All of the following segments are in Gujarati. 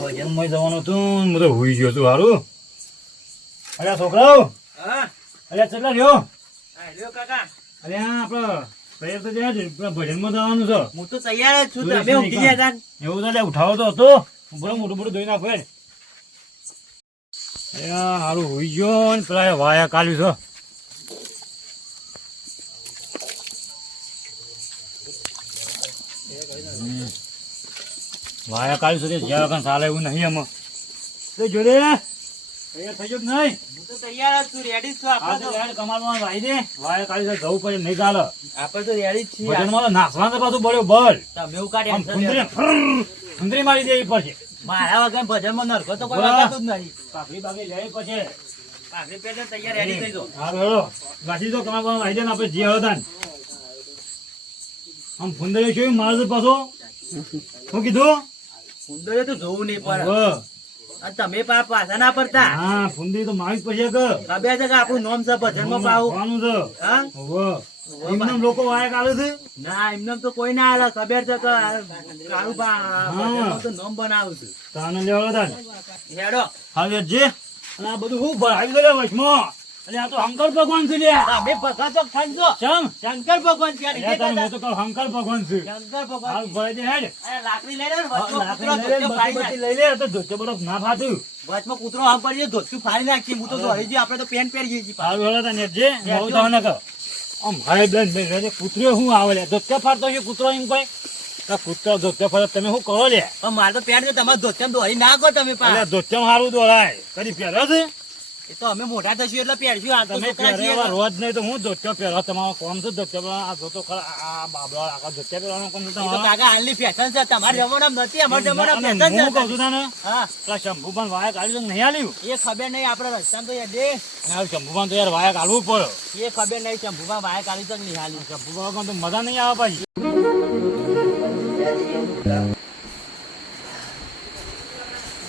ભજનમાં જવાનું હતું બધો હોઈ ગયો છું હારું. અલ્યા છોકરાઓ અલ્યા ચટલા લ્યો. અરે આપડે તૈયાર તો જાય છે ભજનમાં જવાનું છે. હું તો તૈયાર જ છું. તમે ઊંઘી ગયા તા? એવું તો ઉઠાવો તો હતો બરો મોટું મોટું ધોઈ નાખો. અરે હારું હોઈ ગયો ને પેલા વાયા કાલ્યું છે. વાયા કાલ્યું છે જ્યાં વખત ચાલે એવું નહીં આમાં તો જોડે તૈયાર થઈ ગયો નહીં. હું તો તૈયાર જ છું. રેડી છું. આપણે તો કમાલમાં વાઈ દે વાયા કાલ્યું છે જવું પડે નહીં ચાલે. આપણે તો રેડી જ છીએ. ભજનમાં તો નાખવાનું તો પાછું બળ્યો બળ તમે એવું કાઢે આમ ફુંદરી મારી દેવી પડશે. મારા વગર ભજનમાં નરકો તો કોઈ વગાડતું જ નહીં. પાકડી બાકી લેવી પછી પાઘડી પહેરજો, તૈયાર રેડી થઈ જાઓ. હા હેડો વાસી તો કમાલમાં વાઈ દે ને આપણે જે હતા ને આમ ફુંદરી કેવી મારશે પાછો શું કીધું. સુંદરે તો જોવું નહીં પડે. હવે અને તમે પાછા ના પડતા. હા ફુંદરી તો મારી પછી કે ખબર છે કે આપણું નામ છે ભજનમાં પાવું. ખાવાનું છે. હા હવે એમને લોકો વાયા કાલે છે. ના એમને તો કોઈ ના આલે. ખબર છે કે કાળું ભજનમાં તો નામ બનાવું છું. તાને લેવા હતા ને હેડો હવે જે અને આ બધું હું ભરાવી દે વચમાં. અને આ તો શંકર ભગવાન છે લે. તમે ભગતો ખાજો. ચમ શંકર ભગવાન ત્યારે લે તને હું તો કહું શંકર ભગવાન છે. શંકર ભગવાન હાલ ભરાઈ દે હેડ. આ લાકડી લઈ લે ને વચમાં લાકડી કૂતરો લઈ લે, ધોતિયો ફાડી બત્તી લઈ લે તો ધોતે બરફ ના ફાતું. વચમાં કૂતરો આમ પડી જાય, ધોતિયું ફાડી નાખીએ. હું તો દોડી જઈએ. આપણે તો પેન્ટ પહેરીએ છીએ. હાલ હેડો તને જે નવું તો ન કર. આમ ભાઈ બેન ભાઈ કૂતરો શું આવે લે ધોતે ફાડતો છે કૂતરો એમ કોઈ તો કૂતરો ધોતે ફાડે તમે શું કરો લે. પણ મારે તો પેન્ટ છે. તમારે ધોતિયામાં દોડી નાખો તમે એટલે પાછા. ધોતે સારું દોડાય કદી પહેરો છે એ તો અમે મોટા થશું એટલે પહેરશું. આ તો તમે છોકરા છીએ પહેરેવા તો. રોજ નહીં તો હું ધોત્યો પહેરો તમારો કોમ છે ધોત્યો પહેરવાનો. આ જોતો ખરા આ બાબલા આખા ધોત્યા પહેરવાનો કોમ છે એ તો તમારો. કાકા હાલની ફેશન છે. તમારા જમાનામાં નથી. અમારા અને જમાનામાં હું કહું ફેશન છું તને છે. હા પેલા શંભુભાન વાયક આલ્યું નહીં આલ્યું. એ ખબર નહીં. આપણે રસ્તામાં તો યાર દે. અને હવે શંભુભાન તો યાર વાયક આલવું પડે. એ ખબર નહીં. શંભુમાં વાય કાઢી તો નહીં હાલી. શંભુભાન તો મજા નહીં આવે પાછી.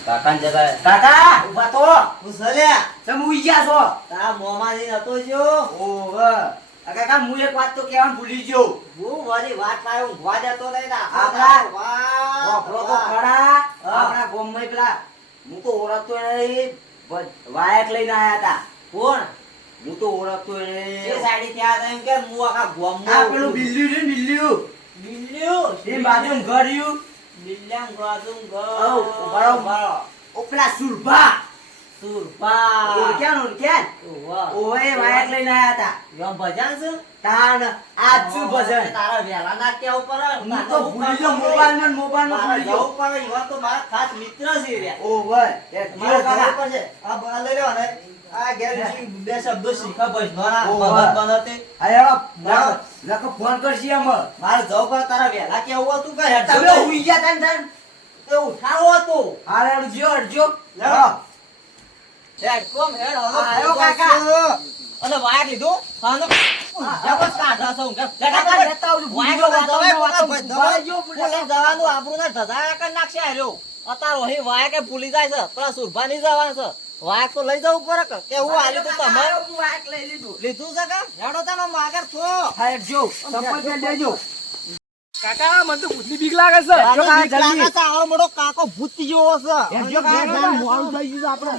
કાકા જગા કાકા ઉભા તો ઉસલ્યા તમે ઉઈ ગયા છો. તા મોમાથી નતો જો. ઓવે કાકા હું એક વાત તો કહેવાનું ભૂલી ગયો. હું મારી વાત લાયો ઊંઘવા જતો નહીં ના. આપણા વાહ તો ખડા. આપણા ગોમમાં પેલા હું તો ઓળખતો નહીં. વાયક લઈને આયા હતા. કોણ? હું તો ઓળખતો નહીં. એ સાઈડ ત્યાં હતા એમ કે હું આખા ગોમમાં. આ પેલું બિલ્લ્યું છે બિલ્લ્યું. બિલ્લ્યું એ બાજુમાં ઘર રહ્યું. બિલ્લામ ગાદુમ ગા. ઓ બરાબર. ઓ પેલા સુરભા. સુરભા. ઓળખ્યા. ઓએ વાયક લઈને આયા હતા. યો ભજન છે. તાન આજ શું ભજન. તારા વેલા ના કે ઉપર. હું તો ભૂલી ગયો મોબાઈલ માં ભૂલી ગયો. ઉપર યો તો મારા ખાસ મિત્ર છે રે. ઓવે. મારા કાકા પર છે. આ બા લઈ લેવા ને. આ ગેરજી બે શબ્દો શીખા ભજનવાના ભગત બનાતે. આયા નકો ફોન કરશી અમ. મારે જવ પર તારા વેલા કેવું હતું કે હેડ. તમે ઉઈ ગયા તન તે ઉઠાવો હતો. હારે અડજો હેડ કોમ હેડ આયો કાકા. અને વાયક લીધો. હાલો જબસ કાઢા સૌ કે કાકા લેતા આવજો. વાયક દવાજો બોલે જવાનું આપણું ના ધજા કર નાખશે આલ્યો. અતારો હે વાયકે ભૂલી જાય છે. પેલા સુરભાની જવાનું છે. વાયક તો લઈ જવું પડે કે હું આલ્યું તો તમારે. હું વાયક લઈ લીધું છે કે હેડો તને માગર છો. હેડ જો સંપલ પે લેજો. કાકા મને તો ભૂતની બીક લાગે છે. જો કાકા જલ્દી. આવો મોટો કાકો ભૂત જેવો છે. જો કાકા મોડું થઈ ગયું આપણે.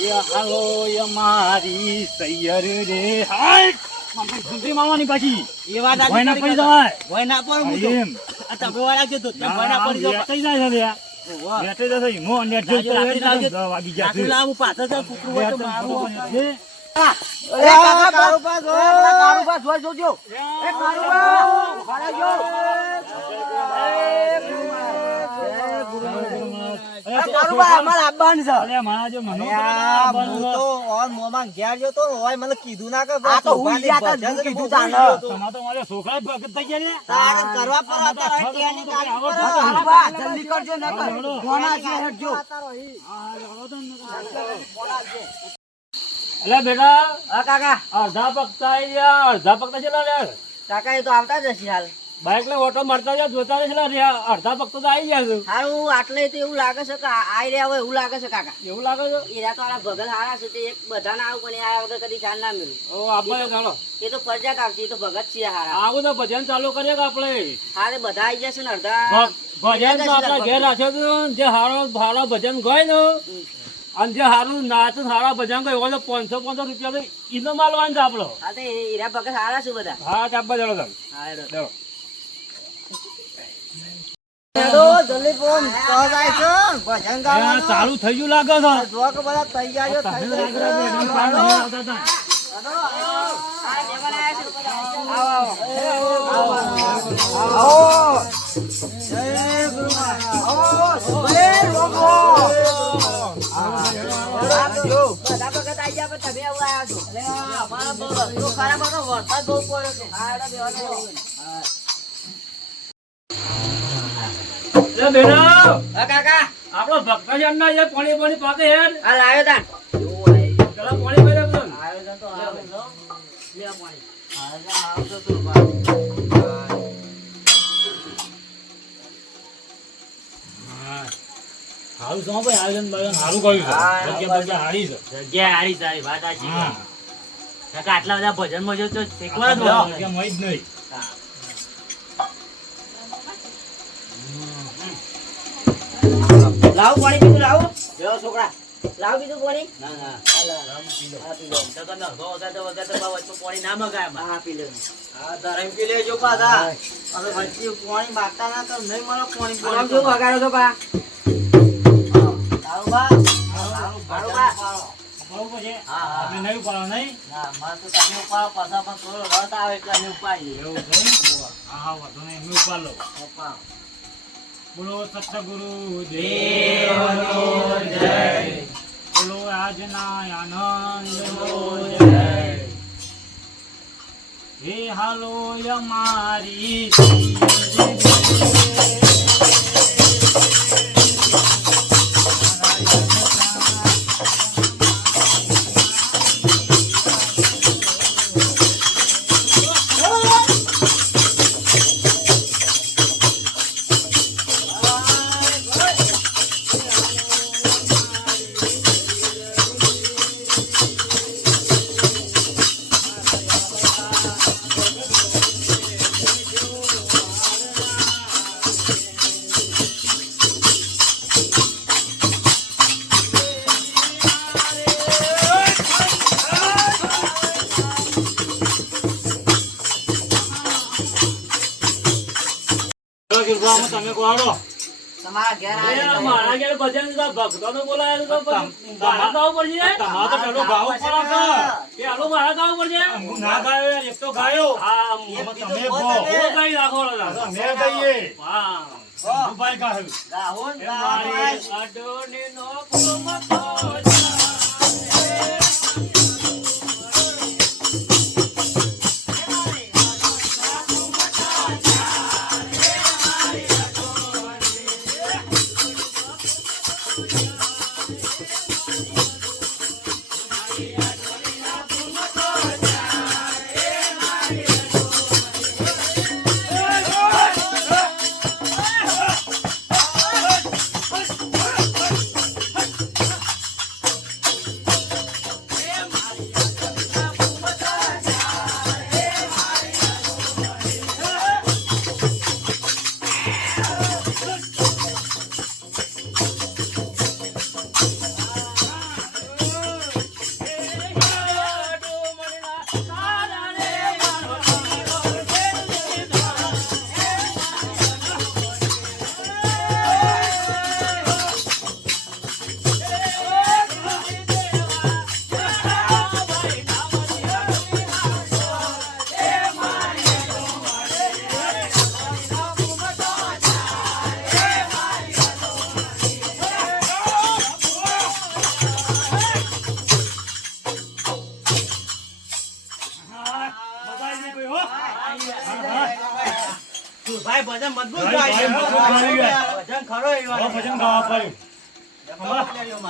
એ હાલો એ મારી સૈયર રે હાય સુંદરી માવાની પાછી એ વાત ભોય ના પડી આજે જવાય. ભોય ના પડે હું તો. એમ આ તમે વાળા કે તો ભોય ના પડી જાવ. વેચાઈ જાય છે લ્યા. વેચાઈ જશે ઈમો નેટ જો વાગી ગયા છે. લાવું પાછળ છે કૂતરું હોય તો મારું. છે. એ કાકા કારુબા જો. કારુબા જોઈ જોજો. એ કારુબા ભાડા જો. કારુબા અમાર આબાન છે. અલ્યા મારા જો મનો હું તો ઓર મોમાં ઘેર જો તો હોય મને કીધું ના કે આ તો હું ગયા તા હું કીધું તાને. તમાર તો મારે છોકરા ભગત થઈ ગયા લે. તારે કરવા પર હતા ટેની કાઢી પર. કારુબા જલ્દી કરજો નકર ફોન આવશે હેડજો. અલ્યા બેટા હા કાકા અડધા પકતા ગયા અડધા પકતા ચલા લે. કાકા એ તો આવતા જ હશે હાલ. બાઈક લઈને ઓટો મારતા જાવ જોતા રહેલા અડધા પગ તો આવી ગયા છે હારું આટલે તો એવું લાગે છે કે આઈ રહ્યા હોય એવું લાગે છે કાકા એવું લાગે છે એરા તો આના ભગત હારા છે તે એક બધાને આવું પણ આ વગર કદી ધ્યાન ના મળ્યું ઓ આપણે ચાલો એ તો ફરજિયાત આવશે એ તો ભગત છે હારા આવું તો ભજન ચાલુ કરીએ કે આપણે હારે બધા આવી જશે ને અડધા ભજન તો આપણા ઘેર રાખ્યો છે જે હારો ભાડો ભજન ગયો ને અને જે હારું નાચ સારા ભજન ગયો તો 500 રૂપિયા તો ઈનો માલવાનું છે આપણો હા તો એરા ભગત હારા છે બધા હા ચાપા ચાલો તમે હા હેડો. ચાલો હેડો, જલ્દી ફોન તો જાય છે ભજન ગાવાનું ચાલુ થઈ ગયું લાગે છે જો કે બધા તૈયારીઓ થઈ ગઈ છે તમે હેડો. આ લેવલ આયા છે બધા. આવો આવો જય ગુરુ મહારાજ આવો જય લોકો બધા ભગત આઈ ગયા પણ તમે આવું આયા છો એટલે અમારા ભગત તો ખરા બધો વરસાદ બહુ પડ્યો છે હા હેડો બેહો એ બેટા હા કાકા આપણો ભક્તજન ના જે પાણી પાકે હેડ આ લાયો તા પેલા પાણી ભરે બધું આયોજન તો આવે છે લે પાણી આયોજન આવતો તો સારું શું ભાઈ આયોજન બાયોજન સારું કર્યું છે હા, જગ્યા બગ્યા હારી છે જગ્યા હારી સારી વાત સાચી હા કાકા આટલા બધા ભજન માં તો શીખવા જ જગ્યા મળી જ નહીં લાવ પાણી પીધું લાવ લેવો છોકરા લાવ પીધું પાણી ના ના હા પી લો તો તને વગર પાણી ના મગાય હા પી લો હા ધરમ પી લેજો પાછા હવે વચ્ચે પાણી માગતા ના તો નહીં મળે પાણી આમ જો વગાડો તો બા લાવ બા લાવ બા બરોબર છે હા, હા. તમે નહીં ઉપાડો નહીં ના મને તો તમે ઉપાડો પાછા પણ થોડો રસ આવે એટલે અમે ઉપાડીએ એવું છે હા હા વાંધો નહીં એમને ઉપાડ લો બોલો સત્સગુરુ દેવનો જય બોલો આજના આનંદનો જય હે હાલો અમારી તમે કોડો તમારા ઘેર આવી મારા ઘેર ભજન ભક્તો બોલાય તો મારા ગાવ પડશે તમારે તો પેલો ગાવ પડે કે હાલો મારા ગાવ પડશે હું ના ગાયો એક તો ગાયો હા તમે ગાઈ રાખો અમે ગાઈએ હા ભાઈ ગાયો રાહુલ મારી આડોની નો કુમતો ભાઈ ભજન મજબૂત ભાઈ, મજબૂત ગાય છે. ભજન ખરો એવો ભજન ગાવા પડ્યું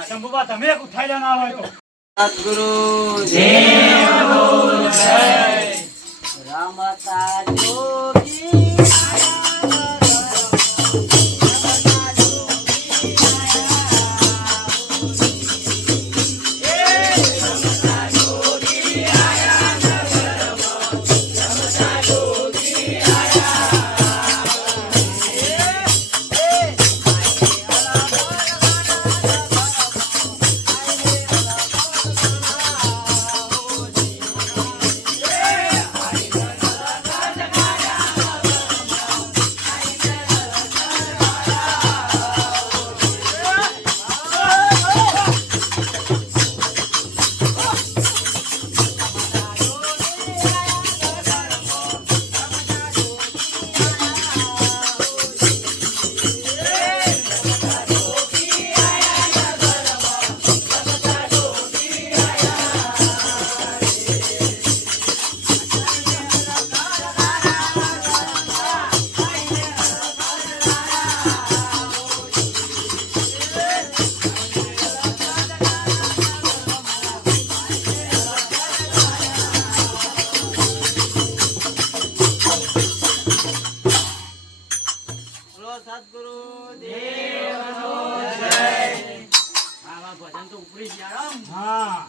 શંભુબા તમે એક ઉઠાઈ ના હોય તો સદગુરુ રામ રમતા જોગી હા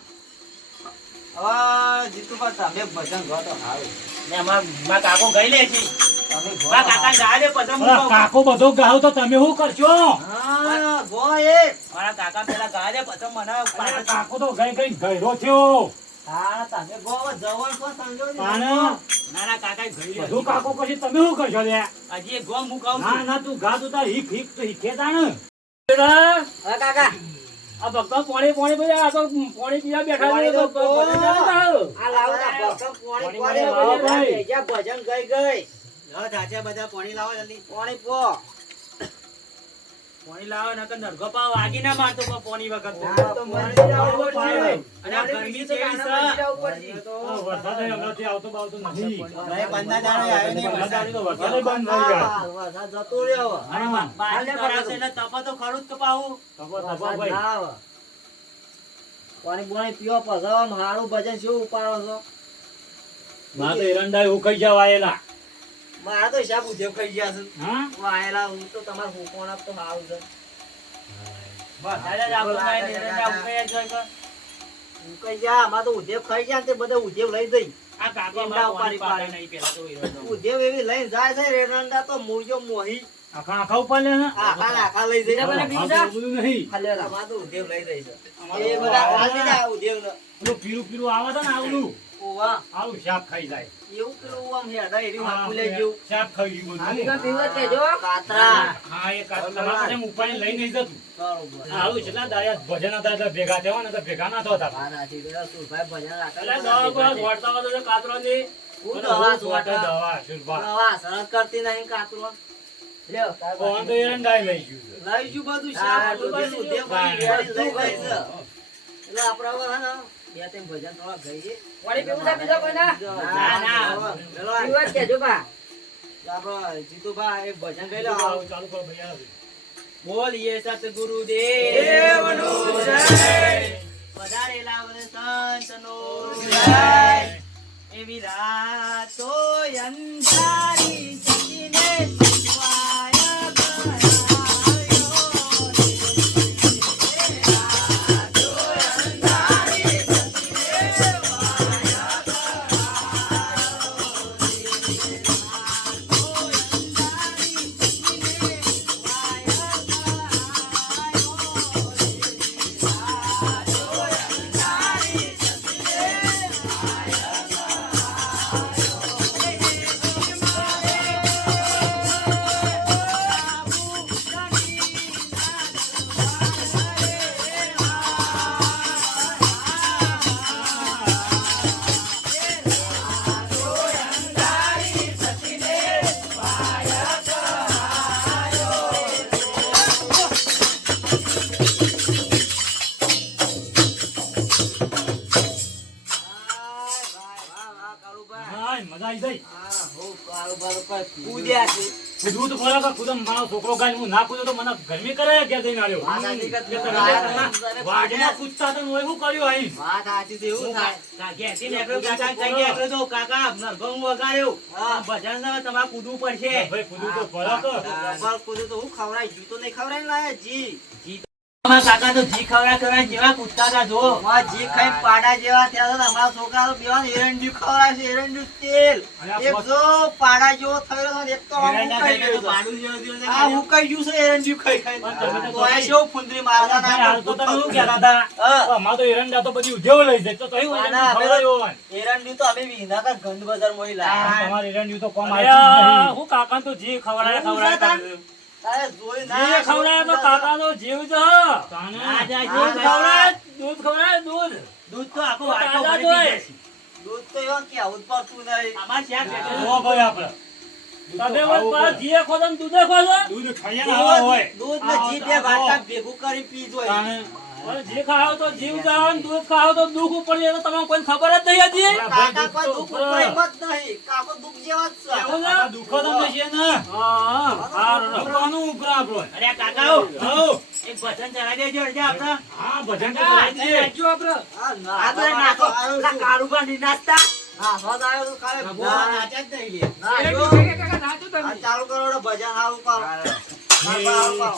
હવે જીતુભા તમે ભજન ગો તો સારું. મારા કાકો ગઈ લે છે તમે ગો મારા કાકા ગા દે પછી હું અલા, ગાઉં. કાકો બધો ગાવ તો તમે શું કરશો? હા ગો એ મારા કાકા પેલા ગા દે પછી મને અલા, પાછળ કાકો તો ગઈ ગઈ ગયરો થયો. હા તમે ગો હવે જવણ તો સમજો ને. તાને નાના કાકા ગઈ લે બધું કાકો પછી તમે શું કરશો લે? હજી એક ગોમ હું ગાઉં ના છું ના તું ગા તું તાર હીક હીક તો હીકે તાને. હા કાકા આ ભક્તો પોણી પોણી ભાઈ આ તો પોણી પીવા બેઠા પોણી છે તો તો ભજન ચાલે તારું. આ લાવો તા ભક્ત પોણી પોણી પોણી લાવો ભજન ભાઈ. ભેજા ભજન ગઈ ગઈ લો જાજે બધા પોણી લાવો જલ્દી પોણી પો પોણી લાવો નકર નરગો પાવ વાગી ના મારતો કોઈ પોણી વગર તો. હા, તો પોણી લાવવું પડશે. અને આ ગરમી છે એવી છે. આ વરસાદ હમણાંથી આવતો બાવતો નથી. ભાઈ બંધા દાડો આવ્યો નહીં વરસાદ વરસાદ. આવી તો વરસાદ બંધ થઈ ગયો. હા, વરસાદ જતો રહ્યો હવે. અને બાજરી કરાવશે એટલે તપો તો ખરું જ કપાવું. તપો તપો વરસાદ ભાઈ. ના આવે. પાણી પાણી પીવો પછી આમ હારું ભજન શું ઉપાડો છો માં તો એરંડા એવું ખાઈ જવા આયેલા. મારા તો હિસાબ ઉદ્યોગ ખાઈ ગયા છે હા? વાયેલા હું તો તમારે હુકોણ આપતો સારું છે દાદા જ આપણું કાંઈ નહીં, દાદા ઉકાઈ જ હોય કે. ઉકાઈ ગયા અમારે તો ઉદ્યોગ ખાઈ ગયા ને તે બધા ઉદ્યોગ લઈ જઈ આ કાકો ઈંડા અમારા પોણી ઉપાડી પાડે નહીં પેલા તો હીરો હતો. ઉદ્યોગ એવી લઈને જાય છે રેરંડા તો મૂળજો મોહી આખા આખા ઉપર લે ને. આખા ને આખા લઈ જઈ આખા બધું નહીં. અમારે તો ઉદ્યોગ લઈ જઈ છે અમારે એ બધા હાલ દીધા ઉદ્યોગ ને પેલું પીરું પીરું આવે છે ને આવલું. ઓવા આવું શાક ખાઈ જાય. એવું પેલું આમ હેડા એરી હા, હાકુ લઈ ગયું શાક ખાઈ ગયું બધું. કાતરા હા, એ કાચું તમારા પાસે એમ ઉપાડીને લઈ નહીં જતું. બરોબર આવું છેલ્લા દાયા ભજન હતા એટલે ભેગા થયા ને તો ભેગા ના થતા. હા નાથી પેલા સુરભાઈ ભજન એટલે રાખે દવા બવા દોડતા હોય તો કાતરો ની. હું દવા દવા છોટે છોટા દવા, શુરભા. દવા સરળ કરતી નહીં કાતરો લ્યો કોણ તો એરંડાય લઈ ગયું છે. લઈ ગયું બધું હા, શાક બધું બધું લઈ ઉદ્યોગ ગયું. બધી રેડી લઈ ગઈ છે એટલે આપણે હવે હે ને બે ત્રણ ભજન થોડા ગઈએ વળી પીવું છે બીજો કોઈ ના? ના, ના. ચલો પીવા જ કહેજો બા. આપણે જીતુભા એક ભજન ગઈ લો આવું ચાલુ કરો ભાઈ, આવો. બોલીએ સતગુરુદેવનું જય. વધારેલા વરે સંતનું જય. એવી રાતો અંધારી સજીને વાય કરાયો. હા, મજા આવી ગઈ. હા હો કાળું બાળું કોઈ કૂદ્યા છે કૂદવું તો ખરા કે કૂદમ મારો છોકરો ગાય હું ના કૂદું તો મને ગરમી કરે ક્યાં જઈને આવ્યો વાડીમાં કૂદતા તો હું શું કર્યું અહીં વાત સાચી છે એવું થાય ઘેરથી નીકળ્યો કાકા, કઈ નીકળ્યો તો કાકા, નરગમ વગાડ્યો. ભજન તમારે કૂદવું પડશે. ભાઈ કૂદવું તો ખરા કે રબર કૂદું તો હું ખવડાય જી તો નહીં ખવડાય લાયા જી અમારા કાકા તો જી ખવડાય જેવા કૂદતા હતા જો. માં જી ખાઈ પાડા જેવા થયા હતા અમારા છોકરા તો બેવાને એરંડિયું ખવડાવે છે એરંડિયું તેલ એક જો પાડા જેવો થયેલો હતો ને એક તો આમ ઉકાઈ ગયો હતો. પાડું જેવો થયો છે. આ ઉકાઈ ગયું છે એરંડિયું ખાઈ ખાઈ પણ તમે તો તો આ શેવ ફુંદરી મારતા ભાઈ, હાલ તો તમે શું કહેતા હતા? હા. અમારે તો એરંડા તો બધી ઉધેવ લઈ જાય તો કઈ ના, એરંડા ના, ખવડાવ્યો હોય? એરંડિયું તો અમે વિનાકા ગંધ બજાર મોઈ લાયા તમારે એરંડિયું તો કોમ અરે, આવતું જ નહીં. હું કાકા તો જી ખવડાય ખવડાય. તારે જોઈ જી ખવડાય તો કાકા નો જીવ છે. તાને. ના જાય, દૂધ ખવડાય, દૂધ ખવડાય, દૂધ. દૂધ તો આખું વાટકો તાજા ભરી પી જાય છે. દૂધ તો એવા કે આવું જ પડતું નહીં અમારે શ્યામ બેઠો છે. જો ભાઈ આપણે. તમે બસ જીએ ખોદો ને દૂધે ખોદો. દૂધ ખાઈએ ને આવા હોય. દૂધ ને જી બે વાટકા ભેગું કરી પી જોઈ તાને. હવે જે ખાઓ તો જીવ જાવ ને દૂધ ખાઓ તો દુઃખ ઉપર જાય તો તમને કોઈ ખબર જ નહીં હતી. કાકા કોઈ દુઃખ ઉપર એમ જ નહીં કાકો દુઃખ જેવા જ છે એવું છે? આ દુઃખો તમને છે ને. હા, સારું. દુઃખવાનું ઉપરા આપણો. અરે કાકા આવો. આવો. એક ભજન ચડાવી દેજો એટલે આપણે. હા, ભજન તો કરાવી દઈએ. આ આ તો નાખો. પેલા કાળુબા ની નાચતા. હા હોદ આવ્યો તો કાલે બોલા નાચ્યા જ નહીં લે. ના જો આ ચાલુ કરો એટલે ભજન હારું કરો હારું કરો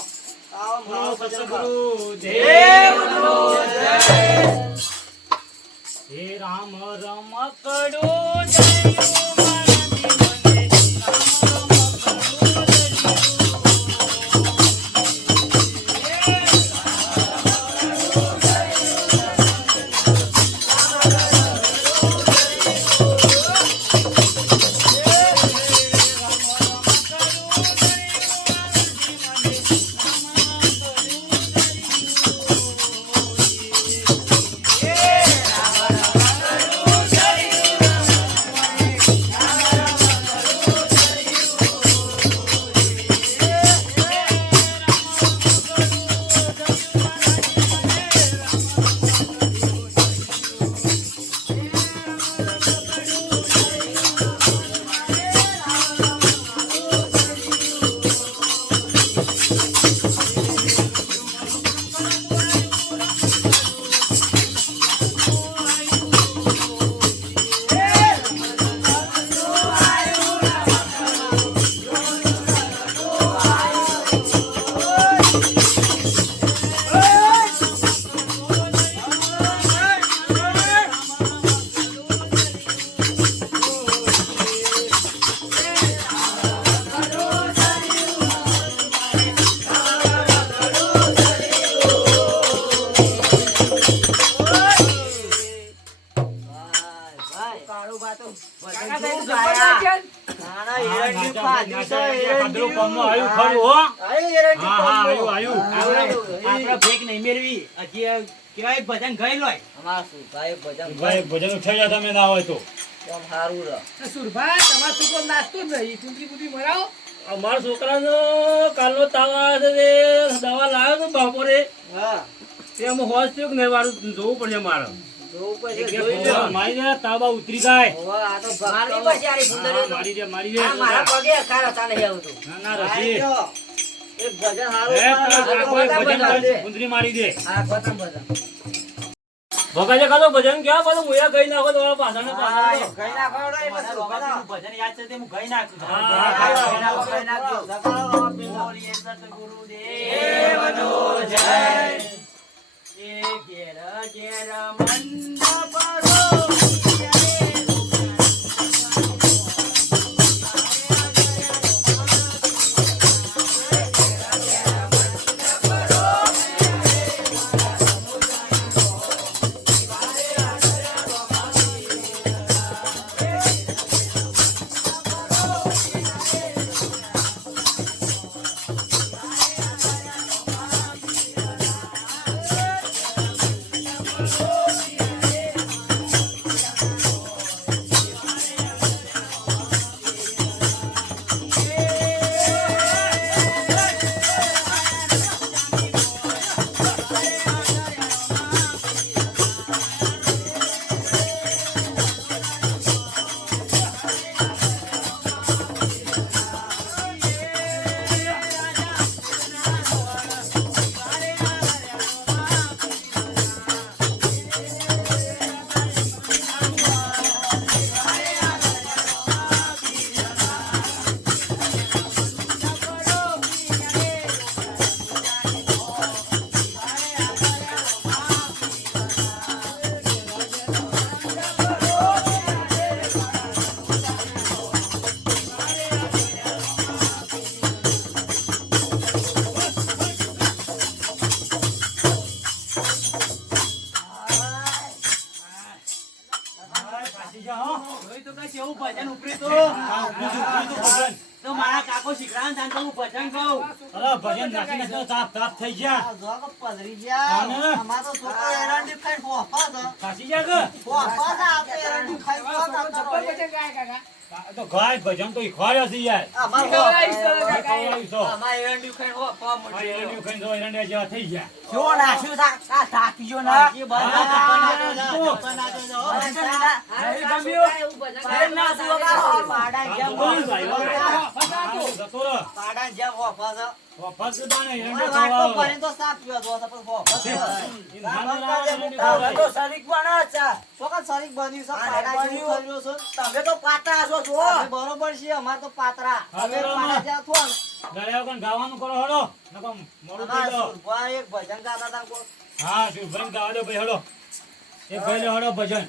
આવો મારો ભજન કરો સતગુરુ દેવનો જય. હે રામ રમકડું જયું મારા જીવને. કાળુબા તો ભજન કાકા જોઉં તો ગાયા. જબરદસ્ત. ના ના એરંડિયું ખાધું છે ખાધરું કોમમાં આવ્યું એરંડિયું. ખરું હો. આય એરંડિયું હા, હા, કોમમાં. આવ્યું. આપણે બ્રેક નહીં મેળવી. હજી કેવાય ભજન ગઈ લોય. અમાર શું ભાઈ ભજન ભાઈ ભજન થઈ જાય તમે ના હોય તો. કોમ હારું રહે. અમારા છોકરાનો કાલનો તાવ આવે છે તે દવા લાવ્યો તો બપોરે હા તેમ હોશ થયું કે નહીં વાળું જોવું પડશે મારે. જોવું પડશે એક જોઈ ફોન લો. મારી દે, તાબા ઉતરી જાય. હોવે, આ તો મારવી ભક્તો. પડશે આરી હા, સુંદરીઓ તો. મારી દે, મારી દે. આ મારા પગે અખાર હતા નહીં આવતું. ના, ના, આય રસી. જો. એક ભજન હારું એ પેલા કરે. કાકો એક બધા ભજન બધા કરે, ઉંદરી મારી દે. આ ખોટા બધા. ભગાજે કાલો ભજન ક્યાં બધું મુયા ગઈ નાખો તમારા પાછળ ને હા, પાછળ. ગઈ નાખો રે, મને પછી રોકાવાનું ભજન. ભજન યાદ છે તે હું ગઈ નાખ્યું. હા, ગઈ નાખો, ગઈ નાખજો. સગાડો રો પેલા. બોલીએ સતગુરુદેવનો જય. એ ઘેર ઘેર મંડપ રો. ભજન. તો મારા કાકો શીખડાવે ને હું ભજન ગાઉં. અરે ભજન નાખી નાખી તો તાપ તાપ થઈ ગયા. આ જો કે પધરી ગયા. આને? અમારો છોકરો એરંડી ખાઈને ફોફા છે. સાચી જાય કે? ફોફા છે, આ તો એરંડી ખાઈને ફોફા કરો. આ તો ગાય ભજન તો ઈખવાડ્યો છે યાર. અમારો ખવડાવ્યું છો. અમારે એરંડી ખાઈને ફોફા આ મળ્યો. એરંડિયું ખાઈને તો એરંડિયા જેવા થઈ ગયા. જો નાખ્યું તા આ ઢાંકીજો ના. હા, પાડા જેમ બોલ ભાઈ, બોલ. ફસાતું. આ જતો રહો. પાડા જેમ ફોફા છે. વફાત છે બાને, એરંડિયો આ વાટકો ખવડાવો. ભરીને તો સાપ પીવા દો તો પછી ફોફા છે. એ નાનું નાનું એરંડિયું હવે તો ખવડાવો. શરીક બને છે. ચોક્કસ શરીક બન્યું છે. પાડા જેવું થયેલું છે. તમે તો પાતરા છો જો. તમે બરોબર છે અમાર તો પાતરા. હા, તમે બરોબર. પાડા જેવા છો ને. ગળ્યા વગર ગાવાનું કરો હળો. નકો મોડું થઈ અમારા જાઓ. સુરભા એક ભજન ગાતા હતા કોઈ. હા, શુભમ ગાવા દો ભાઈ હળો. એક ભાઈ લે હળો ભજન.